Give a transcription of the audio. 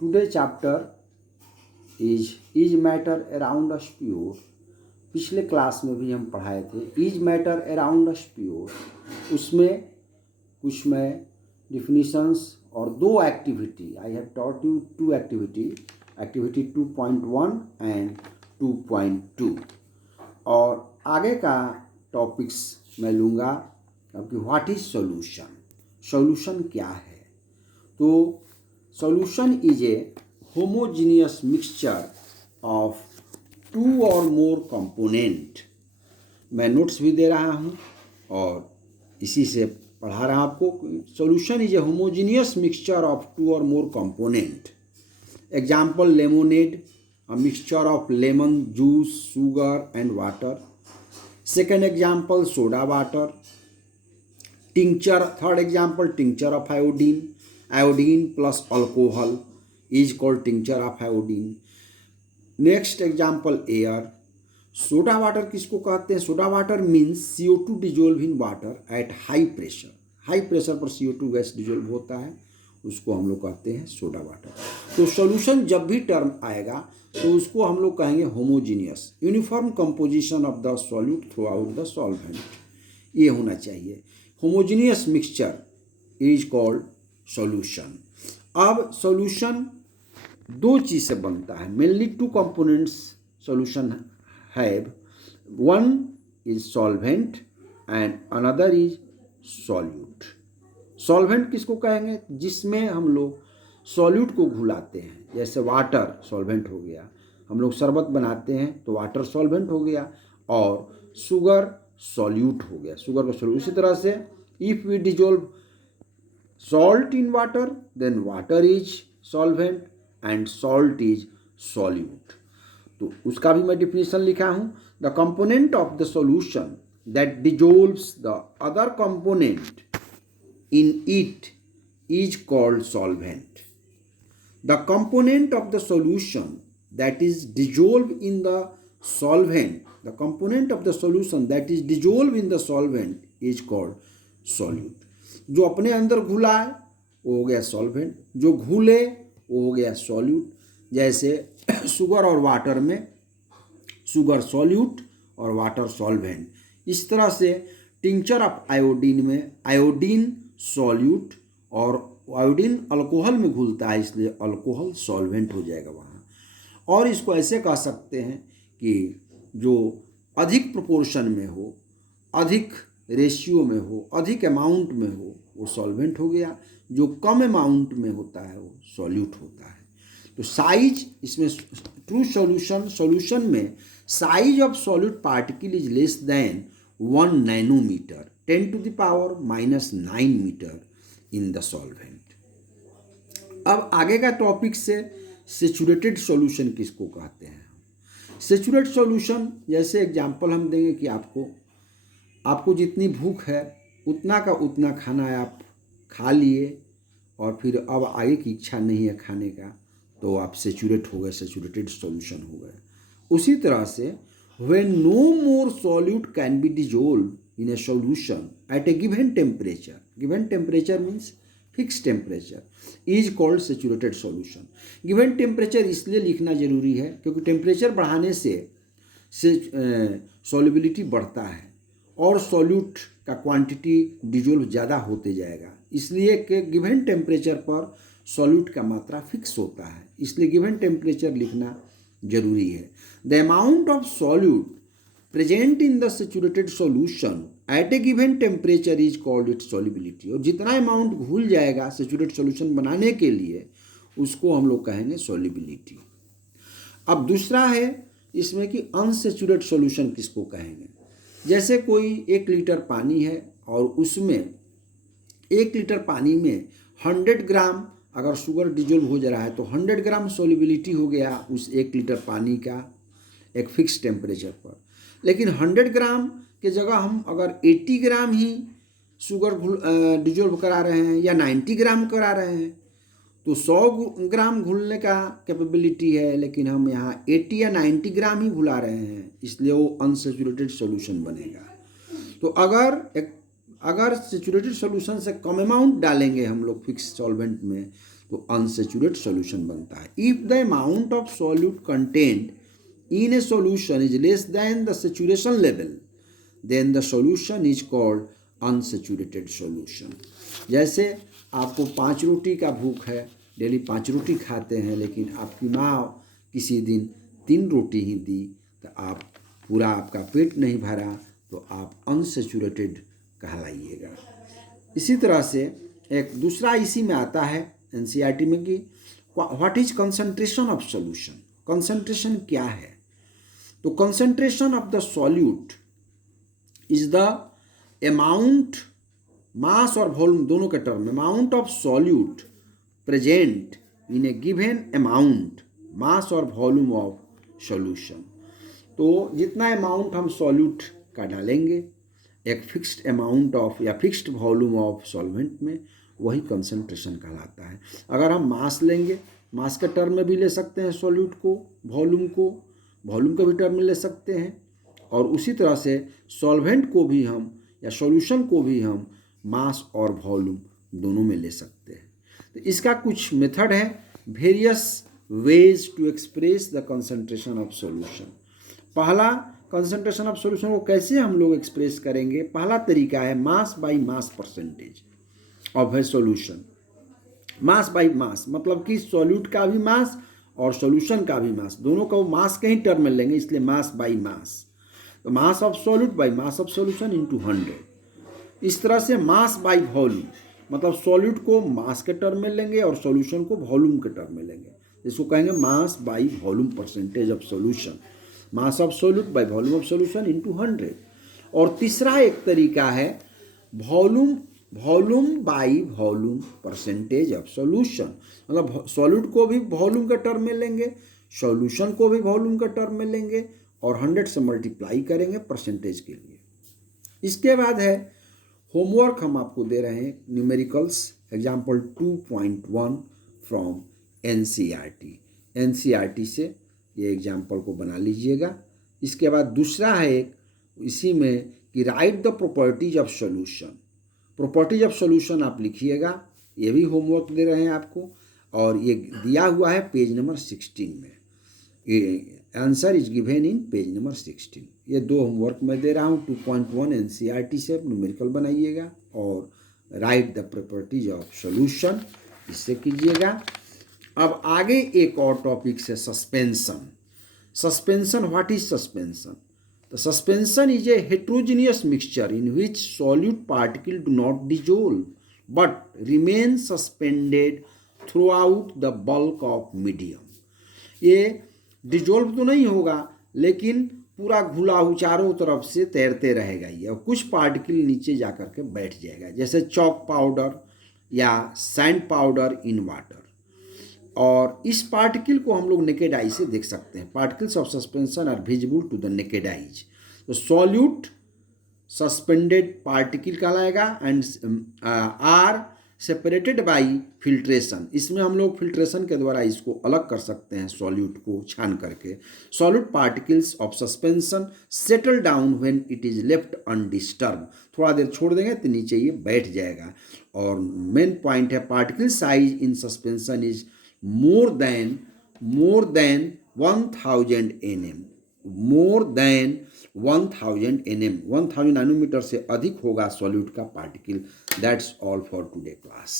Today chapter is matter around us pure. पिछले class में भी हम पढ़ाए थे is matter around us pure. उसमें कुछ मैं डिफिनीशंस और दो activity, I have taught you two activity 2.1 and 2.2। और आगे का टॉपिक्स मैं लूँगा कि व्हाट इज सॉल्यूशन, सॉल्यूशन क्या है। तो solution is a homogeneous mixture of two और मोर कंपोनेंट। मैं नोट्स भी दे रहा हूँ और इसी से पढ़ा रहा हूँ आपको। Solution is a homogeneous mixture of two और more component. Example lemonade, a mixture of lemon juice, sugar and water. Second example, soda water. Tincture, third example, tincture of iodine. Iodine plus alcohol is called tincture of iodine. Next example, air. Soda water किसको कहते हैं? Soda water means CO2 dissolve in water at high pressure. High pressure पर CO2 gas dissolve होता है, उसको हम लोग कहते हैं सोडा वाटर। तो सॉल्यूशन जब भी टर्म आएगा तो उसको हम लोग कहेंगे homogeneous, uniform composition of the solute through out the solvent. ये होना चाहिए। Homogeneous mixture is called solution. अब सॉल्यूशन दो चीज़ से बनता है, mainly two components solution have. One is solvent and another is solute. Solvent किसको कहेंगे? जिसमें हम लोग सॉल्यूट को घुलाते हैं, जैसे वाटर सॉल्वेंट हो गया, हम लोग शरबत बनाते हैं तो वाटर सॉल्वेंट हो गया, और शुगर सॉल्यूट हो गया, शुगर का सॉल्यूट। इसी तरह से if we dissolve salt in water then water is solvent and salt is solute. तो उसका भी मैं डिफिनीशन लिखा हूँ। The component of the solution that dissolves the other component in it is called solvent. The component of the solution that is dissolved in the solvent, the component of the solution that is dissolved in the solvent is called solute. जो अपने अंदर घुला है वो हो गया solvent, जो घुले वो हो गया सॉल्यूट। जैसे शुगर और वाटर में शुगर सॉल्यूट और वाटर सॉल्वेंट। इस तरह से टिंचर ऑफ आयोडीन में आयोडीन सॉल्यूट और आयोडीन अल्कोहल में घुलता है, इसलिए अल्कोहल सॉल्वेंट हो जाएगा वहाँ। और इसको ऐसे कह सकते हैं कि जो अधिक प्रोपोर्शन में हो, अधिक रेशियो में हो, अधिक अमाउंट में हो, वो सॉल्वेंट हो गया। जो कम अमाउंट में होता है वो सॉल्यूट होता है। तो साइज इसमें ट्रू सॉल्यूशन में size of solute particle is less than 1 nanometre 10 to the power -9 metre in the solvent. अब आगे का टॉपिक से सेचुरेटेड सॉल्यूशन किसको कहते हैं? सेचुरेट सॉल्यूशन, जैसे एग्जांपल हम देंगे कि आपको जितनी भूख है उतना का उतना खाना आप खा लिए और फिर अब आगे की इच्छा नहीं है खाने का, तो आप सेचुरेट हो गए, सेचुरेटेड सॉल्यूशन हो गए। उसी तरह से when no more solute can be dissolved in a solution at a given temperature means fixed temperature is called saturated solution। given temperature इसलिए लिखना जरूरी है क्योंकि टेम्परेचर बढ़ाने से सॉल्युबिलिटी बढ़ता है और सॉल्यूट का क्वांटिटी डिजोल्व ज़्यादा होते जाएगा, इसलिए कि गिवन टेम्परेचर पर सॉल्यूट का मात्रा फिक्स होता है, इसलिए गिवन टेम्परेचर लिखना जरूरी है। The amount of solute present in the saturated solution at A given temperature is called its solubility. और जितना अमाउंट घुल जाएगा सेचुरेटेड सॉल्यूशन बनाने के लिए उसको हम लोग कहेंगे सॉल्युबिलिटी। अब दूसरा है इसमें कि अनसेचुरेटेड सॉल्यूशन किसको कहेंगे? जैसे कोई 1 लीटर पानी है और उसमें 1 लीटर पानी में 100 ग्राम अगर शुगर डिजोल्व हो जा रहा है तो 100 ग्राम सॉल्युबिलिटी हो गया उस 1 लीटर पानी का एक फिक्स टेम्परेचर पर। लेकिन 100 ग्राम के जगह हम अगर 80 ग्राम ही शुगर डिजोल्व करा रहे हैं या 90 ग्राम करा रहे हैं तो 100 ग्राम घुलने का कैपेबिलिटी है, लेकिन हम यहाँ 80 या 90 ग्राम ही घुला रहे हैं, इसलिए वो अनसेचुरेटेड सॉल्यूशन बनेगा। तो अगर सेचुरेटेड सॉल्यूशन से कम अमाउंट डालेंगे हम लोग फिक्स सॉल्वेंट में तो अनसेचुरेट सॉल्यूशन बनता है। If the amount of solute content in a solution is less than the saturation level, then the solution is called unsaturated solution. जैसे आपको 5 रोटी का भूख है, डेली 5 रोटी खाते हैं, लेकिन आपकी माँ किसी दिन 3 रोटी ही दी, तो आप पूरा आपका पेट नहीं भरा, तो आप अनसेचुरेटेड कहलाइएगा। इसी तरह से एक दूसरा इसी में आता है एनसीईआरटी में कि what is concentration of solution. Concentration क्या है? तो concentration of the solute is the amount, mass और वॉल्यूम दोनों के टर्म में, amount of solute present in a given amount, mass और वॉल्यूम ऑफ सॉल्यूशन। तो जितना अमाउंट हम सॉल्यूट का डालेंगे एक फिक्स्ड अमाउंट ऑफ या फिक्स्ड वॉल्यूम ऑफ सॉल्वेंट में, वही कंसंट्रेशन कहलाता है। अगर हम मास लेंगे, मास के टर्म में भी ले सकते हैं सॉल्यूट को, वॉल्यूम के भी टर्म में ले सकते हैं, और उसी तरह से सॉल्वेंट को भी हम या सॉल्यूशन को भी हम मास और वॉल्यूम दोनों में ले सकते हैं। तो इसका कुछ मेथड है, various ways to express the concentration of solution. पहला, कंसंट्रेशन ऑफ सॉल्यूशन को कैसे हम लोग एक्सप्रेस करेंगे? पहला तरीका है mass by mass percentage of a solution. Mass by mass मतलब कि सॉल्यूट का भी मास और सॉल्यूशन का भी मास, दोनों का मास के ही टर्म में लेंगे, इसलिए मास बाई मास। तो mass of solute by mass of solution into 100। इस तरह से मास बाई वॉल्यूम मतलब सॉल्यूट को मास के टर्म में लेंगे और सॉल्यूशन को वॉल्यूम के टर्म में लेंगे, इसको कहेंगे मास by volume percentage of solution, mass of solute by volume of solution into 100। और तीसरा एक तरीका है volume by volume percentage of solution, मतलब सॉल्यूट को भी वॉल्यूम के टर्म में लेंगे, सॉल्यूशन को भी वॉल्यूम के टर्म में लेंगे और 100 से मल्टीप्लाई करेंगे परसेंटेज के लिए। इसके बाद है होमवर्क हम आपको दे रहे हैं, numericals example 2.1 from NCERT. NCERT से ये एग्जाम्पल को बना लीजिएगा। इसके बाद दूसरा है एक इसी में कि right the properties of solution. Properties of solution आप लिखिएगा, ये भी होमवर्क दे रहे हैं आपको, और ये दिया हुआ है पेज नंबर 16 में। Answer is given in page number 16। ये 2 होमवर्क मैं दे रहा हूँ। 2.1 एनसीईआरटी से न्यूमेरिकल बनाइएगा और right the properties of solution, इससे कीजिएगा। अब आगे एक और टॉपिक से suspension. Suspension, what is suspension? The suspension is a heterogeneous mixture in which solute particles do not dissolve but remain suspended throughout the bulk of medium. ये dissolve तो नहीं होगा लेकिन पूरा घुला हुआ चारों तरफ से तैरते रहेगा ये, और कुछ पार्टिकल नीचे जा कर के बैठ जाएगा, जैसे चॉक पाउडर या सैंड पाउडर इन वाटर। और इस पार्टिकल को हम लोग नेकेड आई से देख सकते हैं। Particles of suspension are visible to the naked eyes. तो सॉल्यूट सस्पेंडेड पार्टिकल कहलाएगा and are separated by filtration. इसमें हम लोग फिल्ट्रेशन के द्वारा इसको अलग कर सकते हैं, सॉल्यूट को छान करके। Solute particles of suspension settle down when it is left undisturbed. थोड़ा देर छोड़ देंगे तो नीचे ये बैठ जाएगा। और मेन पॉइंट है particle size in suspension is more than 1000 nm, more than 1000 nm, 1000 nanometre से अधिक होगा सॉल्यूट का particle. That's all for today class.